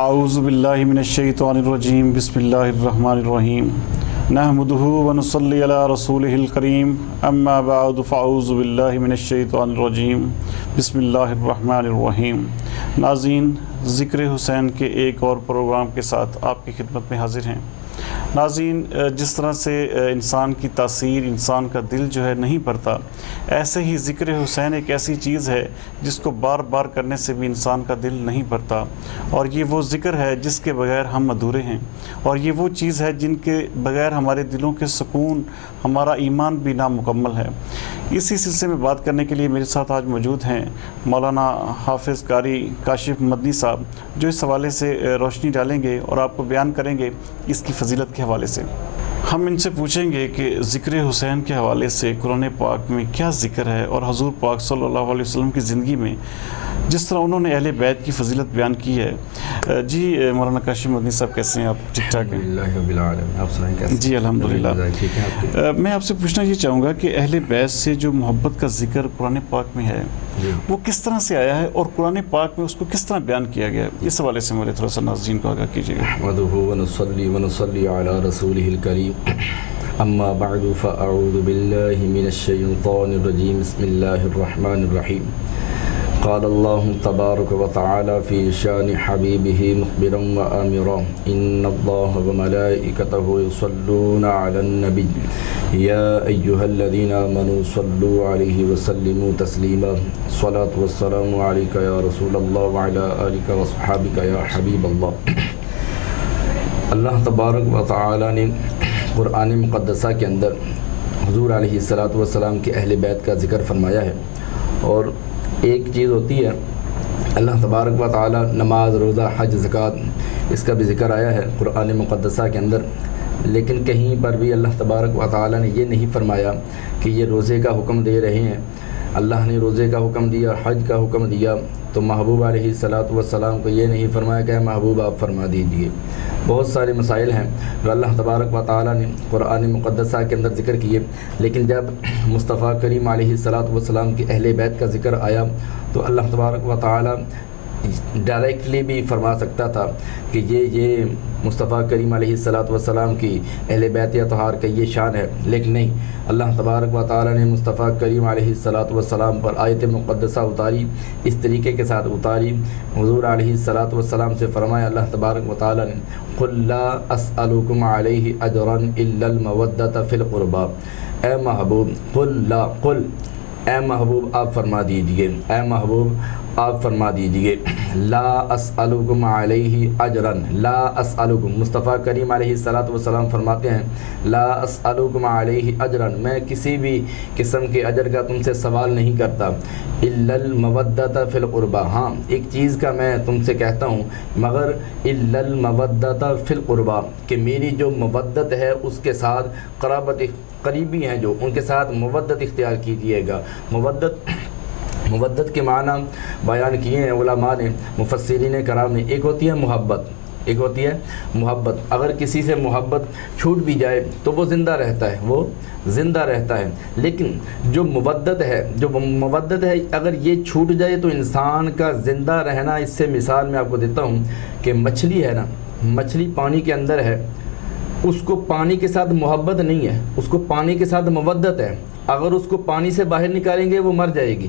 اعوذ باللہ من الشیطان الرجیم بسم اللہ الرحمن الرحیم نحمدہ ونصلی علی رسولہ الکریم اما بعد فاعوذ باللہ من الشیطان الرجیم بسم اللہ الرحمن الرحیم۔ ناظرین، ذکر حسین کے ایک اور پروگرام کے ساتھ آپ کی خدمت میں حاضر ہیں۔ ناظرین، جس طرح سے انسان کی تاثیر، انسان کا دل جو ہے نہیں بھرتا، ایسے ہی ذکر حسین ایک ایسی چیز ہے جس کو بار بار کرنے سے بھی انسان کا دل نہیں بھرتا، اور یہ وہ ذکر ہے جس کے بغیر ہم ادھورے ہیں، اور یہ وہ چیز ہے جن کے بغیر ہمارے دلوں کے سکون، ہمارا ایمان بھی نامکمل ہے۔ اسی سلسلے میں بات کرنے کے لیے میرے ساتھ آج موجود ہیں مولانا حافظ قاری کاشف مدنی صاحب، جو اس حوالے سے روشنی ڈالیں گے اور آپ کو بیان کریں گے اس کی فضیلت کے حوالے سے۔ ہم ان سے پوچھیں گے کہ ذکر حسین کے حوالے سے قرآن پاک میں کیا ذکر ہے، اور حضور پاک صلی اللہ علیہ وسلم کی زندگی میں جس طرح انہوں نے اہل بیت کی فضیلت بیان کی ہے۔ جی مولانا کاشف مدنی صاحب، کیسے ہیں آپ؟ ٹھیک ٹھاک ہیں؟ جی الحمدللہ۔ میں آپ سے پوچھنا یہ چاہوں گا کہ اہل بیت سے جو محبت کا ذکر قرآن پاک میں ہے وہ کس طرح سے آیا ہے، اور قرآن پاک میں اس کو کس طرح بیان کیا گیا ہے؟ اس حوالے سے مجھے تھوڑا سا ناظرین کو آگاہ کیجیے گا۔ نحمدہ ونصلی علی رسولہ الکریم، اما بعد فاعوذ باللہ من الشیطان الرجیم، بسم اللہ الرحمن الرحیم۔ قال اللہ تبارک و تعالی فی شان حبیبہ مخبرا و آمرا، ان اللہ وملائکتہ یصلون علی النبی یا ایہا الذین آمنوا صلوا علیہ وسلموا تسلیما، الصلاة والسلام علیک یا رسول اللہ وعلی آلک وصحابک یا حبیب اللہ۔ اللہ تبارک و تعالی نے قرآن مقدسہ کے اندر حضور علیہ السلام کے اہل بیت کا ذکر فرمایا ہے، اور ایک چیز ہوتی ہے اللہ تبارک و تعالی نماز، روزہ، حج، زکوٰۃ، اس کا بھی ذکر آیا ہے قرآن مقدسہ کے اندر، لیکن کہیں پر بھی اللہ تبارک و تعالی نے یہ نہیں فرمایا کہ یہ روزے کا حکم دے رہے ہیں۔ اللہ نے روزے کا حکم دیا، حج کا حکم دیا، تو محبوب علیہ السلام کو یہ نہیں فرمایا کہ محبوب آپ فرما دیجئے۔ بہت سارے مسائل ہیں جو اللہ تبارک و تعالی نے قرآن مقدسہ کے اندر ذکر کیے، لیکن جب مصطفیٰ کریم علیہ السلام کے اہل بیت کا ذکر آیا تو اللہ تبارک و تعالی ڈائریکٹلی بھی فرما سکتا تھا کہ یہ مصطفیٰ کریم علیہ السلام کی اہل بیت اطہار کا یہ شان ہے، لیکن نہیں، اللہ تبارک و تعالی نے مصطفیٰ کریم علیہ السلام پر آیت مقدسہ اتاری، اس طریقے کے ساتھ اتاری۔ حضور علیہ السلام سے فرمایا اللہ تبارک و تعالی نے، قل لا اسألکم علیہ اجرا الا المودۃ فی القربی، اے محبوب، قل اے محبوب آپ فرما دیجئے، اے محبوب آپ فرما دیجئے، لا اسألکم علیہ اجرا، لا اسألکم، مصطفیٰ کریم علیہ السلام فرماتے ہیں لا اسألکم علیہ اجرا، میں کسی بھی قسم کے اجر کا تم سے سوال نہیں کرتا، الا المودۃ فی القربی، ہاں ایک چیز کا میں تم سے کہتا ہوں، مگر الا المودۃ فی القربی، کہ میری جو مودت ہے اس کے ساتھ قریبی ہیں جو، ان کے ساتھ مودت اختیار کیجیے گا۔ مودت کے معنی بیان کیے ہیں علماء نے، مفسرین کرام نے۔ ایک ہوتی ہے محبت، اگر کسی سے محبت چھوٹ بھی جائے تو وہ زندہ رہتا ہے، لیکن جو مودت ہے اگر یہ چھوٹ جائے تو انسان کا زندہ رہنا، اس سے مثال میں آپ کو دیتا ہوں کہ مچھلی ہے نا، مچھلی پانی کے اندر ہے، اس کو پانی کے ساتھ محبت نہیں ہے، اس کو پانی کے ساتھ مودت ہے، اگر اس کو پانی سے باہر نکالیں گے وہ مر جائے گی،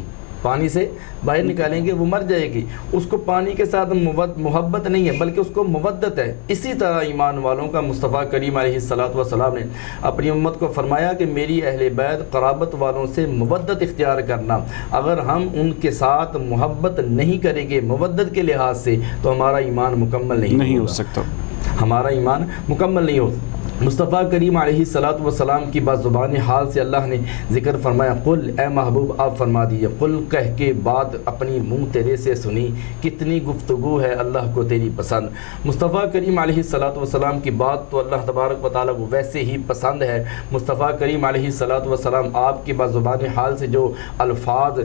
اس کو پانی کے ساتھ محبت نہیں ہے بلکہ اس کو مودت ہے۔ اسی طرح ایمان والوں کا مصطفیٰ کریم علیہ السلام نے اپنی امت کو فرمایا کہ میری اہل بیت قرابت والوں سے مودت اختیار کرنا، اگر ہم ان کے ساتھ محبت نہیں کریں گے مودت کے لحاظ سے تو ہمارا ایمان مکمل نہیں ہو سکتا، ہمارا ایمان مکمل نہیں ہو سکتا۔ مصطفیٰ کریم علیہ السلام کی بات زبان حال سے اللہ نے ذکر فرمایا، قل اے محبوب آپ فرما دیجئے، قل کہہ کے بات اپنی منہ تیرے سے سنی، کتنی گفتگو ہے اللہ کو تیری پسند۔ مصطفیٰ کریم علیہ السلام کی بات تو اللہ تبارک و تعالیٰ کو ویسے ہی پسند ہے۔ مصطفیٰ کریم علیہ السلام آپ کی بات زبان حال سے جو الفاظ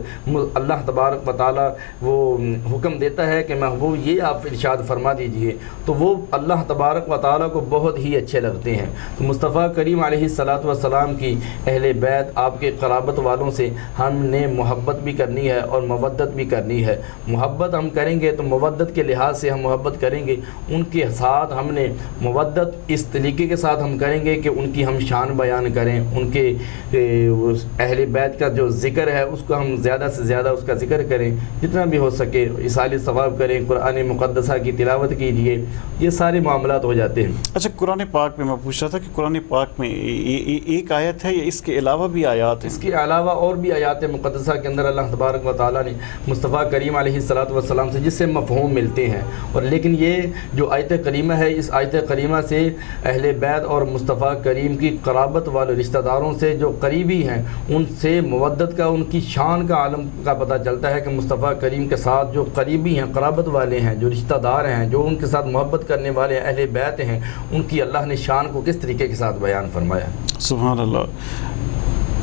اللہ تبارک و تعالیٰ وہ حکم دیتا ہے کہ محبوب یہ آپ ارشاد فرما دیجئے، تو وہ اللہ تبارک و تعالیٰ کو بہت ہی اچھے لگتے ہیں۔ ہیں۔ تو مصطفیٰ کریم علیہ الصلوۃ والسلام کی اہل بیت آپ کے قرابت والوں سے ہم نے محبت بھی کرنی ہے اور مودت بھی کرنی ہے۔ محبت ہم کریں گے تو مودت کے لحاظ سے ہم محبت کریں گے، ان کے ساتھ ہم نے مودت اس طریقے کے ساتھ ہم کریں گے کہ ان کی ہم شان بیان کریں، ان کے اہل بیت کا جو ذکر ہے اس کو ہم زیادہ سے زیادہ اس کا ذکر کریں، جتنا بھی ہو سکے ایصال ثواب کریں، قرآن مقدسہ کی تلاوت کیجیے، یہ سارے معاملات ہو جاتے ہیں۔ اچھا، قرآن پاک میں میں پوچھ رہا تھا کہ قرآن پاک میں ایک آیت ہے یا اس کے علاوہ بھی آیات ہیں؟ اس کے علاوہ اور بھی آیات مقدسہ کے اندر اللہ تبارک و تعالیٰ نے مصطفیٰ کریم علیہ الصلوۃ والسلام سے جس سے مفہوم ملتے ہیں، اور لیکن یہ جو آیت کریمہ ہے، اس آیت کریمہ سے اہل بیت اور مصطفیٰ کریم کی قرابت والے رشتہ داروں سے جو قریبی ہیں ان سے مودت کا، ان کی شان کا عالم کا پتہ چلتا ہے کہ مصطفیٰ کریم کے ساتھ جو قریبی ہیں، قرابت والے ہیں، جو رشتہ دار ہیں، جو ان کے ساتھ محبت کرنے والے اہل بیت ہیں، ان کی اللہ نے شان کو کس طریقے کے ساتھ بیان فرمایا۔ سبحان اللہ۔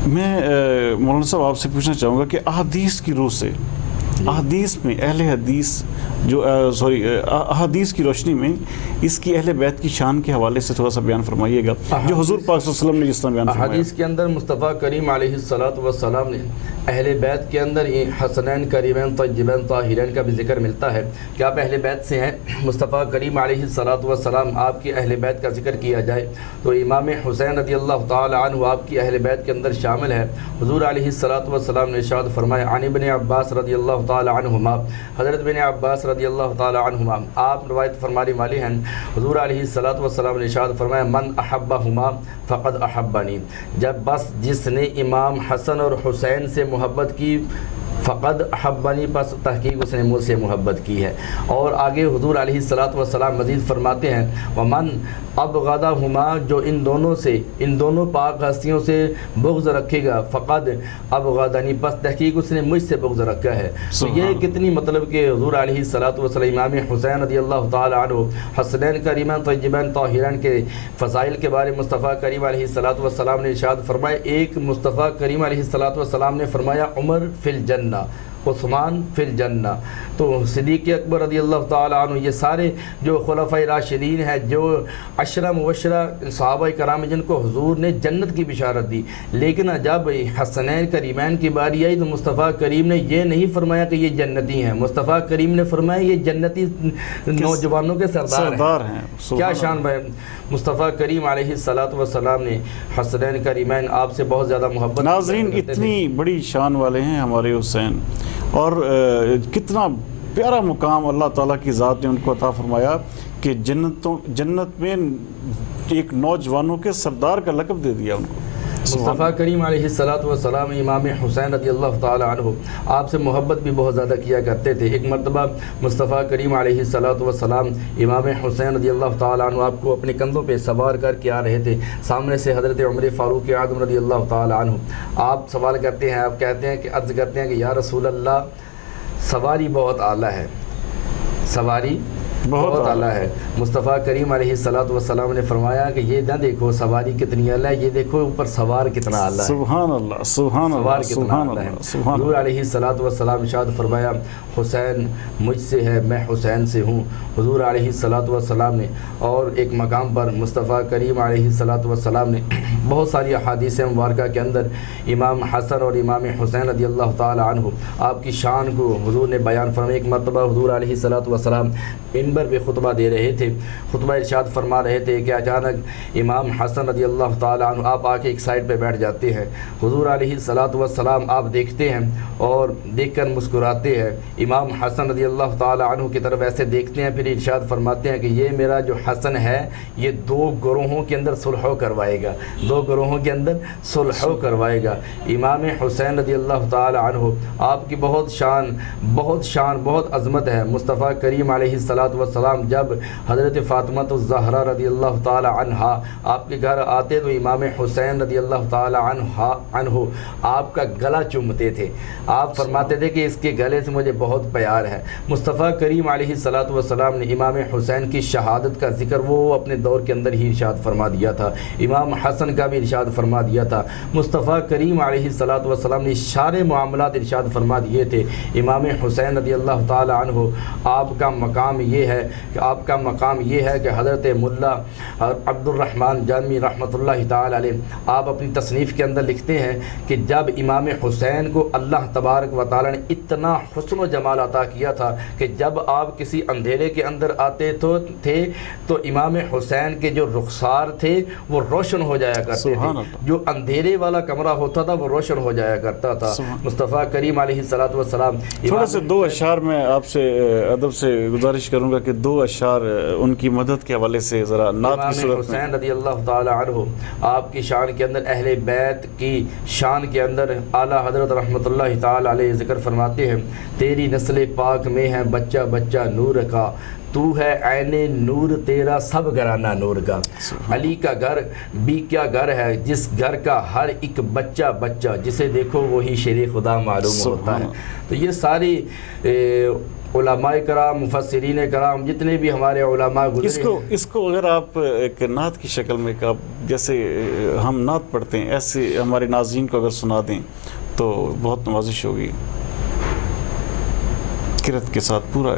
میں مولانا صاحب آپ سے پوچھنا چاہوں گا کہ احادیث کی روح سے، احادیث میں اہل حدیث احادیث کی روشنی میں اس کی اہل بیت کی شان کے حوالے سے تھوڑا سا بیان فرمائیے گا، جو حضور پاک صلی اللہ علیہ وسلم نے جس طرح بیان فرمایا۔ حدیث کے اندر مصطفیٰ کریم علیہ الصلوۃ والسلام نے اہل بیت کے اندر حسنین کریمین طیبین طاہرین کا بھی ذکر ملتا ہے کہ آپ اہل بیت سے ہیں۔ مصطفیٰ کریم علیہ الصلوۃ والسلام آپ کی اہل بیت کا ذکر کیا جائے تو امام حسین رضی اللہ تعالی عنہ آپ کی اہل بیت کے اندر شامل ہے۔ حضور علیہ الصلوۃ والسلام نے ارشاد فرمایا، عن ابن عباس رضی اللہ تعالی عنہما، حضرت ابن عباس رضی اللہ تعالی عنہما آپ روایت فرمانے والے ہیں، حضور علیہ الصلوۃ والسلام نے ارشاد فرمایا، من احبہما فقد احبنی، جب بس جس نے امام حسن اور حسین سے محبت کی، فقد احبنی، پس تحقیق اس نے مجھ سے محبت کی ہے۔ اور آگے حضور علیہ الصلوۃ والسلام مزید فرماتے ہیں، ومن ابغضہما، جو ان دونوں پاک ہستیوں سے بغض رکھے گا، فقد ابغضنی، پس تحقیق اس نے مجھ سے بغض رکھا ہے۔ تو یہ کتنی مطلب کہ حضور علیہ الصلوۃ والسلام امام حسین رضی اللہ تعالی عنہ، حسنین کریمین طیبین طاہرین کے فضائل کے بارے مصطفیٰ کریم علیہ الصلوۃ والسلام نے ارشاد فرمایا، ایک مصطفیٰ کریم علیہ الصلوۃ والسلام نے فرمایا، عمر فی الجنہ، عثمان فی الجنہ، تو صدیق اکبر رضی اللہ تعالی عنہ، یہ سارے جو خلفائے راشدین ہیں، جو عشرہ مبشرہ صحابہ کرام جن کو حضور نے جنت کی بشارت دی، لیکن جب حسنین کریمین کی باری آئی تو مصطفیٰ کریم نے یہ نہیں فرمایا کہ یہ جنتی ہیں، مصطفیٰ کریم نے فرمایا یہ جنتی نوجوانوں کے سردار ہیں۔ کیا شان بھائی، مصطفیٰ کریم علیہ الصلوۃ والسلام نے حسنین کریمین آپ سے بہت زیادہ محبت۔ ناظرین، اتنی بڑی شان والے ہیں ہمارے حسین، اور کتنا پیارا مقام اللہ تعالیٰ کی ذات نے ان کو عطا فرمایا کہ جنت میں ایک نوجوانوں کے سردار کا لقب دے دیا ان کو۔ مصطفیٰ کریم علیہ الصلوۃ والسلام امام حسین رضی اللہ تعالی عنہ آپ سے محبت بھی بہت زیادہ کیا کرتے تھے۔ ایک مرتبہ مصطفیٰ کریم علیہ الصلوۃ والسلام امام حسین رضی اللہ تعالی عنہ آپ کو اپنے کندھوں پہ سوار کر کے آ رہے تھے، سامنے سے حضرت عمر فاروق اعظم رضی اللہ تعالی عنہ، آپ سوال کرتے ہیں، آپ کہتے ہیں کہ عرض کرتے ہیں کہ یا رسول اللہ، سواری بہت اعلیٰ ہے، سواری بہت اعلیٰ ہے۔ مصطفیٰ کریم علیہ الصلوۃ والسلام نے فرمایا کہ یہ نہ دیکھو سواری کتنی اعلیٰ ہے، یہ دیکھو اوپر سوار کتنا اعلیٰ ہے۔ سبحان اللہ، سبحان اللہ، سبحان اللہ۔ حضور علیہ الصلوۃ والسلام ارشاد فرمایا، حسین مجھ سے ہے، میں حسین سے ہوں۔ حضور علیہ الصلوۃ والسلام نے اور ایک مقام پر مصطفیٰ کریم علیہ الصلوۃ والسلام نے بہت ساری احادیث مبارکہ کے اندر امام حسن اور امام حسین رضی اللہ تعالی عنہ آپ کی شان کو حضور نے بیان فرمایا۔ ایک مرتبہ حضور علیہ الصلوۃ والسلام منبر پہ خطبہ دے رہے تھے، خطبہ ارشاد فرما رہے تھے کہ اچانک امام حسن رضی اللہ تعالی عنہ آپ آ کے ایک سائڈ پہ بیٹھ جاتے ہیں۔ حضور علیہ الصلوۃ والسلام آپ دیکھتے ہیں اور دیکھ کر مسکراتے ہیں، امام حسن رضی اللہ تعالی عنہ کی طرف ایسے دیکھتے ہیں، پھر ارشاد فرماتے ہیں کہ یہ میرا جو حسن ہے یہ دو گروہوں کے اندر صلح کروائے گا، دو گروہوں کے اندر صلح کروائے گا۔ امام حسین رضی اللہ تعالی عنہ آپ کی بہت شان بہت عظمت ہے۔ مصطفیٰ کریم علیہ الصلوۃ والسلام جب حضرت فاطمہ الزہرا رضی اللہ تعالی عنہا آپ کے گھر آتے تو امام حسین رضی اللہ تعالی عنہ آپ کا گلا چومتے تھے، آپ فرماتے تھے کہ اس کے گلے سے مجھے بہت پیار ہے۔ مصطفیٰ کریم علیہ الصلوۃ والسلام نے امام حسین کی شہادت کا ذکر وہ اپنے دور کے اندر ہی ارشاد فرما دیا تھا، امام حسن کا بھی ارشاد فرما دیا تھا۔ مصطفیٰ کریم علیہ الصلوۃ والسلام نے سارے معاملات ارشاد فرما دیے تھے۔ امام حسین رضی اللہ تعالی عنہ آپ کا مقام یہ ہے ہے کہ آپ کا مقام یہ ہے کہ حضرت ملا عبد الرحمن جامی رحمۃ اللہ تعالی علیہ آپ اپنی تصنیف کے اندر لکھتے ہیں کہ جب امام حسین کو اللہ تبارک و تعالی نے اتنا حسن و جمال عطا کیا تھا کہ جب آپ کسی اندھیرے کے اندر آتے تھے تو امام حسین کے جو رخسار تھے وہ روشن ہو جایا کرتے تھے، جو اندھیرے والا کمرہ ہوتا تھا وہ روشن ہو جایا کرتا تھا۔ مصطفیٰ کریم علیہ السلام تھوڑا سے 2 اشعار میں آپ سے ادب سے گزارش کروں گا کہ 2 اشعار ان کی مدد کے حوالے سے ذرا نعت کی صورت میں۔ حسین رضی اللہ تعالی عنہ آپ کی شان کے اندر، اہل بیت کی شان کے اندر اعلیٰ حضرت رحمۃ اللہ تعالی علیہ ذکر فرماتے ہیں، تیری نسل پاک میں ہے بچہ بچہ نور کا، تو ہے عین نور تیرا سب گھرانہ نور کا۔ علی کا گھر بھی کیا گھر ہے جس گھر کا ہر ایک بچہ بچہ جسے دیکھو وہی شیر خدا معلوم ہوتا ہے۔ تو یہ ساری علماء کرام، مفسرین کرام، جتنے بھی ہمارے علماء گزرے اس کو اگر آپ ایک نعت کی شکل میں جیسے ہم نعت پڑھتے ہیں ایسے ہمارے ناظرین کو اگر سنا دیں تو بہت نوازش ہوگی، قرأت کے ساتھ پورا۔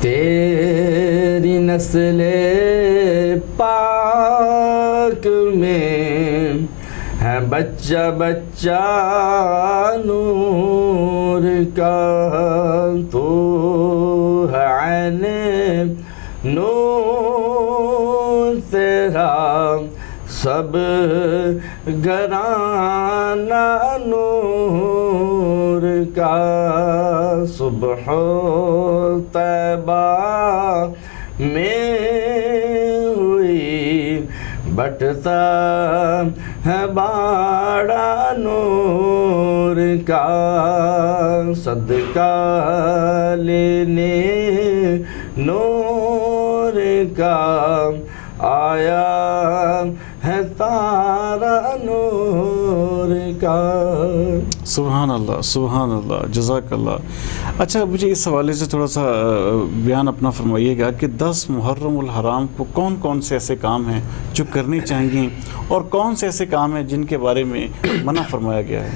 تیری نسل پاک میں ہے بچہ بچہ نور کا، تو ہے عین نور تیرا سب گھرانہ نور کا، صبح طیبہ میں ہوئی بٹتا ہے باڑا نور کا، صدقہ لینے نور کا آیا ہے تارا نور کا۔ سبحان اللہ، سبحان اللہ، جزاک اللہ۔ اچھا مجھے اس حوالے سے تھوڑا سا بیان اپنا فرمائیے گا کہ 10 محرم الحرام کو کون کون سے ایسے کام ہیں جو کرنے چاہیے اور کون سے ایسے کام ہیں جن کے بارے میں منع فرمایا گیا ہے؟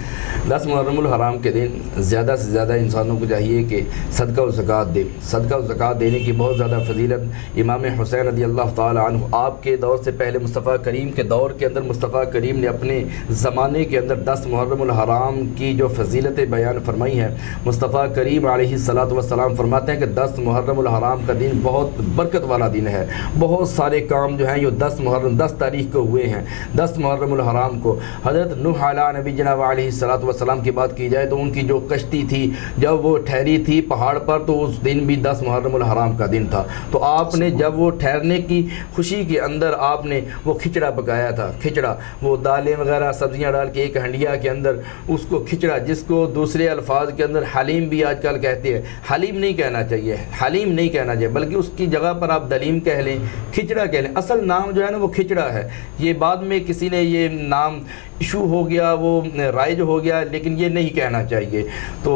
10 محرم الحرام کے دن زیادہ سے زیادہ انسانوں کو چاہیے کہ صدقہ و زکوٰۃ دے۔ صدقہ و زکوٰۃ دینے کی بہت زیادہ فضیلت امام حسین رضی اللہ تعالی عنہ آپ کے دور سے پہلے مصطفیٰ کریم کے دور کے اندر مصطفیٰ کریم نے اپنے زمانے کے اندر 10 محرم الحرام کی جو فضیلتیں بیان فرمائی ہیں، مصطفیٰ کریم علیہ السلام فرماتے ہیں کہ 10 محرم الحرام کا دن بہت برکت والا دن ہے۔ بہت سارے کام جو ہیں یہ 10 تاریخ کو ہوئے ہیں۔ 10 محرم الحرام کو حضرت نوح علیہ نبی جناب علیہ السلام کی بات کی جائے تو ان کی جو کشتی تھی جب وہ ٹھہری تھی پہاڑ پر تو اس دن بھی 10 محرم الحرام کا دن تھا۔ تو آپ نے جب وہ ٹھہرنے کی خوشی کے اندر آپ نے وہ کھچڑا پکایا تھا، کھچڑا وہ دالیں وغیرہ سبزیاں ڈال کے ایک ہنڈیا کے اندر اس کو کھچڑا، جس کو دوسرے الفاظ کے اندر حلیم بھی آج کل کہتے ہیں، حلیم نہیں کہنا چاہیے، حلیم نہیں کہنا چاہیے بلکہ اس کی جگہ پر آپ دلیم کہہ لیں، کھچڑا کہہ لیں۔ اصل نام جو ہے نا وہ کھچڑا ہے، یہ بعد میں کسی نے یہ نام ایشو ہو گیا، وہ رائج ہو گیا، لیکن یہ نہیں کہنا چاہیے۔ تو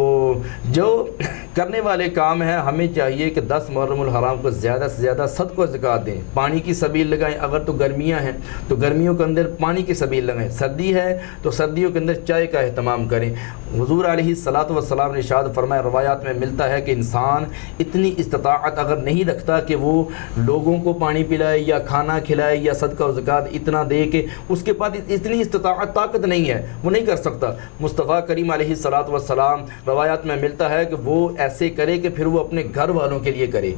جو کرنے والے کام ہیں ہمیں چاہیے کہ 10 محرم الحرام کو زیادہ سے زیادہ صدقہ و زکوٰۃ دیں، پانی کی سبیل لگائیں۔ اگر تو گرمیاں ہیں تو گرمیوں کے اندر پانی کی سبیل لگائیں، سردی ہے تو سردیوں کے اندر چائے کا اہتمام کریں۔ حضور علیہ السلام نے ارشاد فرمایا، روایات میں ملتا ہے کہ انسان اتنی استطاعت اگر نہیں رکھتا کہ وہ لوگوں کو پانی پلائے یا کھانا کھلائے یا صدقہ و زکوٰۃ اتنا دے کہ اس کے پاس اتنی استطاعت طاقت نہیں ہے، وہ نہیں کر سکتا۔ مصطفیٰ کریم علیہ السلام روایات میں ملتا ہے کہ وہ ایسے کرے کہ پھر وہ اپنے گھر والوں کے لیے کرے۔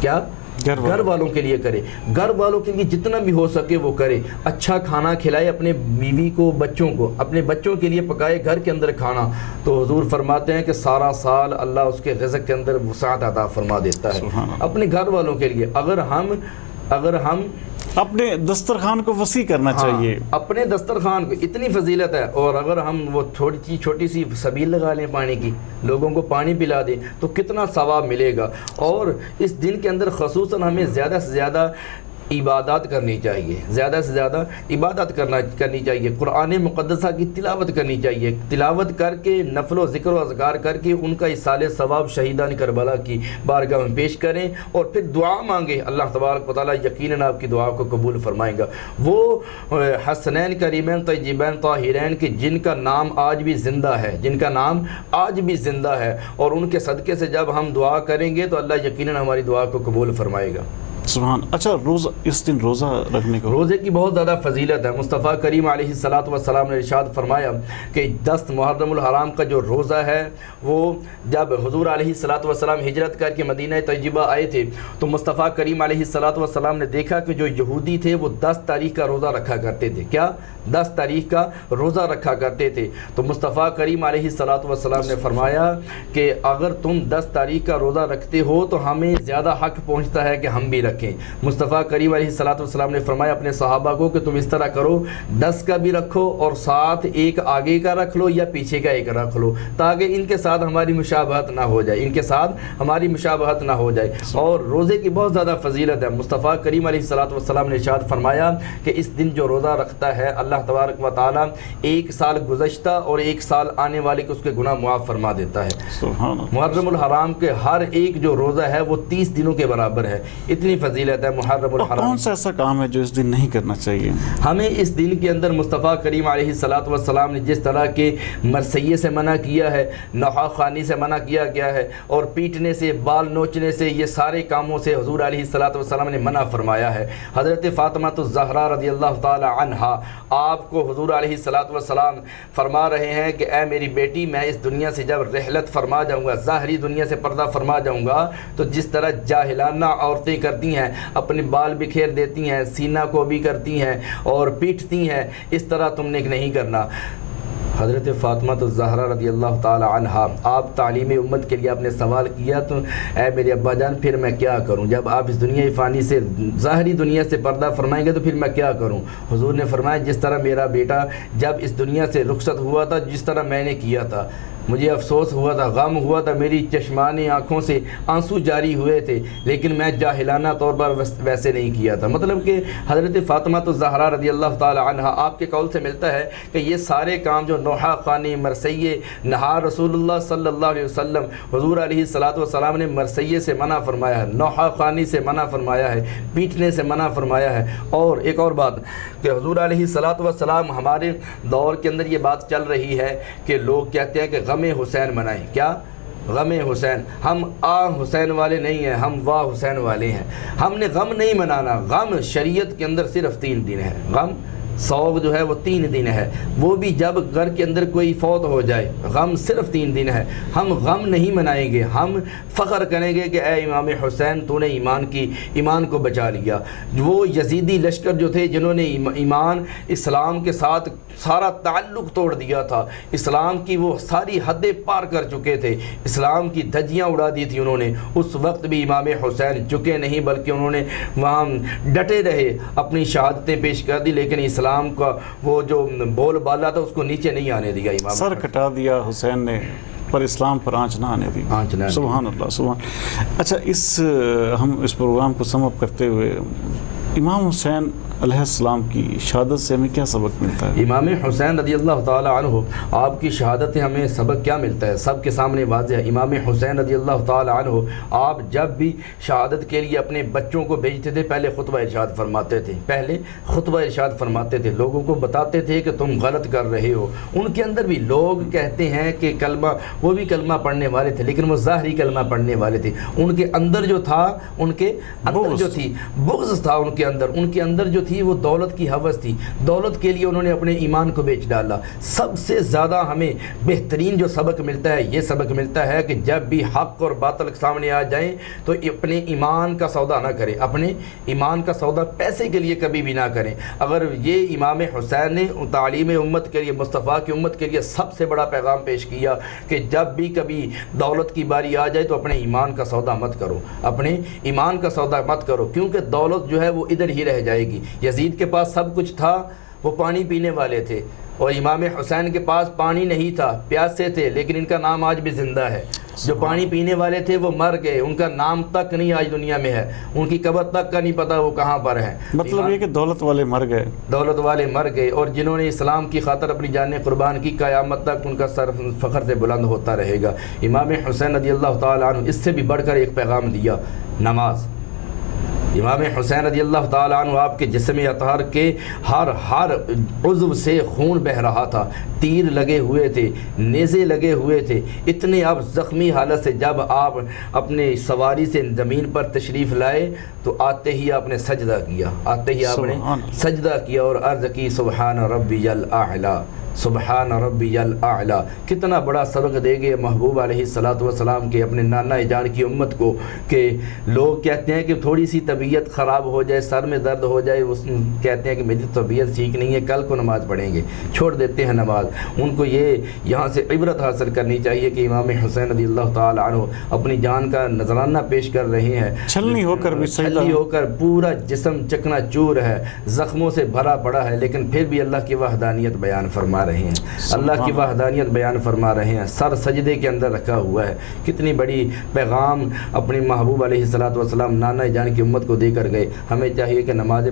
کیا؟ گھر والوں کے لیے کرے، گھر والوں کے لیے جتنا بھی ہو سکے وہ کرے، اچھا کھانا کھلائے اپنے بیوی کو، بچوں کو، اپنے بچوں کے لیے پکائے گھر کے اندر کھانا۔ تو حضور فرماتے ہیں کہ سارا سال اللہ اس کے رزق کے اندر وسعت عطا فرما دیتا ہے اپنے گھر والوں کے لیے۔ اگر ہم اپنے دسترخوان کو وسیع کرنا چاہیے، اپنے دسترخوان کو اتنی فضیلت ہے، اور اگر ہم وہ چھوٹی سی سبیل لگا لیں پانی کی، لوگوں کو پانی پلا دیں تو کتنا ثواب ملے گا۔ اور اس دن کے اندر خصوصاً ہمیں زیادہ سے زیادہ عبادات کرنی چاہیے، زیادہ سے زیادہ عبادت کرنی چاہیے، قرآن مقدسہ کی تلاوت کرنی چاہیے، تلاوت کر کے نفل و ذکر و اذکار کر کے ان کا ایصال ثواب شہیدان کربلا کی بارگاہ میں پیش کریں اور پھر دعا مانگیں۔ اللہ تبارک و تعالیٰ یقیناً آپ کی دعا کو قبول فرمائے گا۔ وہ حسنین کریمین طیبین طاہرین کے جن کا نام آج بھی زندہ ہے، جن کا نام آج بھی زندہ ہے، اور ان کے صدقے سے جب ہم دعا کریں گے تو اللہ یقیناً ہماری دعا کو قبول فرمائے گا۔ سبحان۔ اچھا، روزہ، اس دن روزہ رکھنے کو، روزے کی بہت زیادہ فضیلت ہے۔ مصطفیٰ کریم علیہ السلام نے ارشاد فرمایا کہ 10 محرم الحرام کا جو روزہ ہے، وہ جب حضور علیہ السلام ہجرت کر کے مدینہ طیبہ آئے تھے تو مصطفیٰ کریم علیہ السلام نے دیکھا کہ جو یہودی تھے وہ 10 تاریخ کا روزہ رکھا کرتے تھے۔ کیا؟ 10 تاریخ کا روزہ رکھا کرتے تھے۔ تو مصطفیٰ کریم علیہ السلام نے فرمایا کہ اگر تم 10 تاریخ کا روزہ رکھتے ہو تو ہمیں زیادہ حق پہنچتا ہے کہ ہم بھی رکھیں۔ مصطفیٰ کریم علیہ السلام نے فرمایا اپنے صحابہ کو کہ تم اس طرح کرو، 10 کا بھی رکھو اور ساتھ ایک آگے کا رکھ لو یا پیچھے کا ایک رکھ لو، تاکہ ان کے ساتھ ہماری مشابہت نہ ہو جائے، ان کے ساتھ ہماری مشابہت نہ ہو جائے۔ اور روزے کی بہت زیادہ فضیلت ہے۔ مصطفیٰ کریم علیہ السلام نے ارشاد فرمایا کہ اس دن جو روزہ رکھتا ہے اللہ تبارک و تعالیٰ 1 سال گزشتہ اور 1 سال آنے والے کے اس کے گناہ معاف فرما دیتا ہے۔ محرم الحرام کے ہر ایک جو روزہ ہے وہ 30 دنوں کے برابر ہے، اتنی فضیلت ہے محرم الحرام۔ کون سا ایسا کام ہے جو اس دن نہیں کرنا چاہیے؟ ہمیں اس دن کے اندر مصطفیٰ کریم علیہ السلام نے جس طرح کے مرثیے سے منع کیا ہے، نوحہ خوانی سے منع کیا گیا ہے، اور پیٹنے سے، بال نوچنے سے، یہ سارے کاموں سے حضور علیہ السلام نے منع فرمایا ہے۔ حضرت فاطمہ الزہرا رضی اللہ تعالی عنہا، آپ کو حضور علیہ السلام فرما رہے ہیں کہ اے میری بیٹی، میں اس دنیا سے جب رحلت فرما جاؤں گا، ظاہری دنیا سے پردہ فرما جاؤں گا، تو جس طرح جاہلانہ عورتیں کرتی ہیں، اپنے بال بکھیر دیتی ہیں، سینہ کو بھی کرتی ہیں اور پیٹتی ہیں، اس طرح تم نے نہیں کرنا۔ حضرت فاطمہ الزہرا رضی اللہ تعالی عنہا، آپ تعلیم امت کے لیے آپ نے سوال کیا تو اے میرے ابا جان پھر میں کیا کروں، جب آپ اس دنیا فانی سے، ظاہری دنیا سے پردہ فرمائیں گے تو پھر میں کیا کروں؟ حضور نے فرمایا جس طرح میرا بیٹا جب اس دنیا سے رخصت ہوا تھا، جس طرح میں نے کیا تھا، مجھے افسوس ہوا تھا، غم ہوا تھا، میری چشمانی آنکھوں سے آنسو جاری ہوئے تھے، لیکن میں جاہلانہ طور پر ویسے نہیں کیا تھا۔ مطلب کہ حضرت فاطمہ الزہرا رضی اللہ تعالی عنہا، آپ کے قول سے ملتا ہے کہ یہ سارے کام جو نوحہ خوانی، مرثیے، نہار رسول اللہ صلی اللہ علیہ وسلم، حضور علیہ السلام نے مرثیے سے منع فرمایا ہے، نوحہ خوانی سے منع فرمایا ہے، پیٹنے سے منع فرمایا ہے۔ اور ایک اور بات کہ حضور علیہ السلام، ہمارے دور کے اندر یہ بات چل رہی ہے کہ لوگ کہتے ہیں کہ غم حسین منائیں۔ کیا؟ غم حسین۔ ہم حسین والے نہیں ہیں، ہم حسین والے ہیں۔ ہم نے غم نہیں منانا۔ غم شریعت کے اندر صرف 3 دن ہے۔ غم سوگ جو ہے وہ 3 دن ہے، وہ بھی جب گھر کے اندر کوئی فوت ہو جائے، غم صرف 3 دن ہے۔ ہم غم نہیں منائیں گے، ہم فخر کریں گے کہ اے امام حسین تو نے ایمان کو بچا لیا۔ وہ یزیدی لشکر جو تھے جنہوں نے ایمان اسلام کے ساتھ سارا تعلق توڑ دیا تھا، اسلام کی وہ ساری حدیں پار کر چکے تھے، اسلام کی دھجیاں اڑا دی تھی انہوں نے، اس وقت بھی امام حسین جھکے نہیں بلکہ انہوں نے وہاں ڈٹے رہے، اپنی شہادتیں پیش کر دی، لیکن اسلام کا وہ جو بول بالا تھا اس کو نیچے نہیں آنے دیا۔ امام سر کٹا دیا حسین نے پر اسلام پر آنچ نہ آنے دی۔ سبحان اللہ، سبحان۔ اچھا، ہم اس پروگرام کو سم اپ کرتے ہوئے امام حسین علیہ السلام کی شہادت سے ہمیں کیا سبق ملتا ہے؟ امام حسین رضی اللہ تعالی عنہ، آپ کی شہادت سے ہمیں سبق کیا ملتا ہے؟ سب کے سامنے واضح ہے۔ امام حسین رضی اللہ تعالی عنہ، آپ جب بھی شہادت کے لیے اپنے بچوں کو بھیجتے تھے، پہلے خطبہ ارشاد فرماتے تھے، لوگوں کو بتاتے تھے کہ تم غلط کر رہے ہو۔ ان کے اندر بھی لوگ کہتے ہیں کہ کلمہ، وہ بھی کلمہ پڑھنے والے تھے لیکن وہ ظاہری کلمہ پڑھنے والے تھے، ان کے اندر جو تھا، ان کے اندر جو تھی بغض تھا، ان کے اندر جو تھی وہ دولت کی ہوس تھی، دولت کے لیے انہوں نے اپنے ایمان کو بیچ ڈالا۔ سب سے زیادہ ہمیں بہترین جو سبق ملتا ہے، یہ سبق ملتا ہے کہ جب بھی حق اور باطل سامنے آ جائیں تو اپنے ایمان کا سودا نہ کریں، اپنے ایمان کا سودا پیسے کے لیے کبھی بھی نہ کریں۔ اگر یہ امام حسین نے تعلیم امت کے لیے، مصطفیٰ کی امت کے لیے سب سے بڑا پیغام پیش کیا کہ جب بھی کبھی دولت کی باری آ جائے تو اپنے ایمان کا سودا مت کرو، اپنے ایمان کا سودا مت کرو، کیونکہ دولت جو ہے وہ ادھر ہی رہ جائے گی۔ یزید کے پاس سب کچھ تھا، وہ پانی پینے والے تھے، اور امام حسین کے پاس پانی نہیں تھا، پیاسے تھے، لیکن ان کا نام آج بھی زندہ ہے۔ جو پانی پینے والے تھے وہ مر گئے، ان کا نام تک نہیں آج دنیا میں ہے، ان کی قبر تک کا نہیں پتہ وہ کہاں پر ہے۔ مطلب یہ کہ دولت والے مر گئے، دولت والے مر گئے، اور جنہوں نے اسلام کی خاطر اپنی جانیں قربان کی، قیامت تک ان کا سر فخر سے بلند ہوتا رہے گا۔ امام حسین رضی اللہ تعالیٰ عنہ اس سے بھی بڑھ کر ایک پیغام دیا، نماز۔ امام حسین رضی اللہ تعالیٰ عنہ آپ کے جسم اطہر کے ہر عضو سے خون بہہ رہا تھا، تیر لگے ہوئے تھے، نیزے لگے ہوئے تھے، اتنے اب زخمی حالت سے جب آپ اپنے سواری سے زمین پر تشریف لائے تو آتے ہی آپ نے سجدہ کیا، آتے ہی آپ نے سجدہ کیا اور عرض کی سبحان ربی الاعلی، سبحان ربی الاعلی۔ کتنا بڑا سبق دے گئے محبوب علیہ السلام کے اپنے نانا جان کی امت کو، کہ لوگ کہتے ہیں کہ تھوڑی سی طبیعت خراب ہو جائے، سر میں درد ہو جائے، کہتے ہیں کہ میری طبیعت ٹھیک نہیں ہے، کل کو نماز پڑھیں گے، چھوڑ دیتے ہیں نماز۔ ان کو یہ یہاں سے عبرت حاصل کرنی چاہیے کہ امام حسین رضی اللہ تعالیٰ عنہ اپنی جان کا نذرانہ پیش کر رہے ہیں، چھلنی ہو کر بھی چھلنی ہو کر پورا جسم چکنا چور ہے، زخموں سے بھرا پڑا ہے، لیکن پھر بھی اللہ کی وحدانیت بیان فرما رہے ہیں، اللہ کی وحدانیت بیان فرما رہے ہیں، سر سجدے کے اندر رکھا ہوا ہے۔ کتنی بڑی پیغام اپنی محبوب علیہ السلام نانا جان کی امت کو دے کر گئے۔ ہمیں چاہیے کہ نماز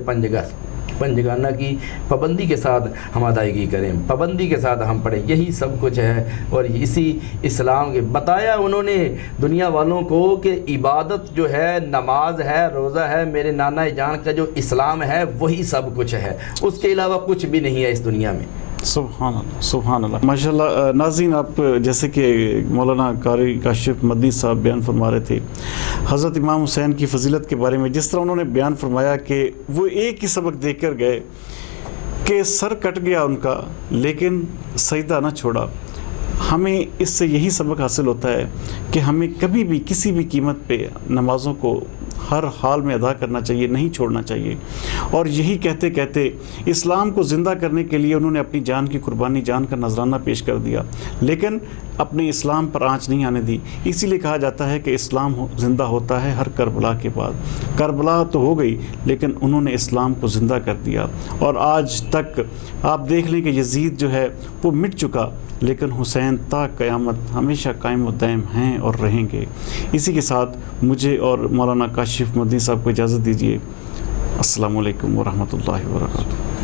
پنجگانہ کی پابندی کے ساتھ ہم ادائیگی کریں، پابندی کے ساتھ ہم پڑھیں، یہی سب کچھ ہے۔ اور اسی اسلام کے بتایا انہوں نے دنیا والوں کو کہ عبادت جو ہے، نماز ہے، روزہ ہے، میرے نانا جان کا جو اسلام ہے وہی سب کچھ ہے، اس کے علاوہ کچھ بھی نہیں ہے اس دنیا میں۔ سبحان اللہ، سبحان اللہ، ماشاء اللہ۔ ناظرین، آپ جیسے کہ مولانا قاری کاشف مدنی صاحب بیان فرما رہے تھے حضرت امام حسین کی فضیلت کے بارے میں، جس طرح انہوں نے بیان فرمایا کہ وہ ایک ہی سبق دے کر گئے کہ سر کٹ گیا ان کا لیکن سجدہ نہ چھوڑا۔ ہمیں اس سے یہی سبق حاصل ہوتا ہے کہ ہمیں کبھی بھی کسی بھی قیمت پہ نمازوں کو ہر حال میں ادا کرنا چاہیے، نہیں چھوڑنا چاہیے۔ اور یہی کہتے کہتے اسلام کو زندہ کرنے کے لیے انہوں نے اپنی جان کی قربانی، جان کا نذرانہ پیش کر دیا، لیکن اپنے اسلام پر آنچ نہیں آنے دی۔ اسی لیے کہا جاتا ہے کہ اسلام زندہ ہوتا ہے ہر کربلا کے بعد۔ کربلا تو ہو گئی لیکن انہوں نے اسلام کو زندہ کر دیا، اور آج تک آپ دیکھ لیں کہ یزید جو ہے وہ مٹ چکا، لیکن حسین تا قیامت ہمیشہ قائم و دائم ہیں اور رہیں گے۔ اسی کے ساتھ مجھے اور مولانا کاشف مدنی صاحب کو اجازت دیجیے۔ السلام علیکم ورحمۃ اللہ وبرکاتہ۔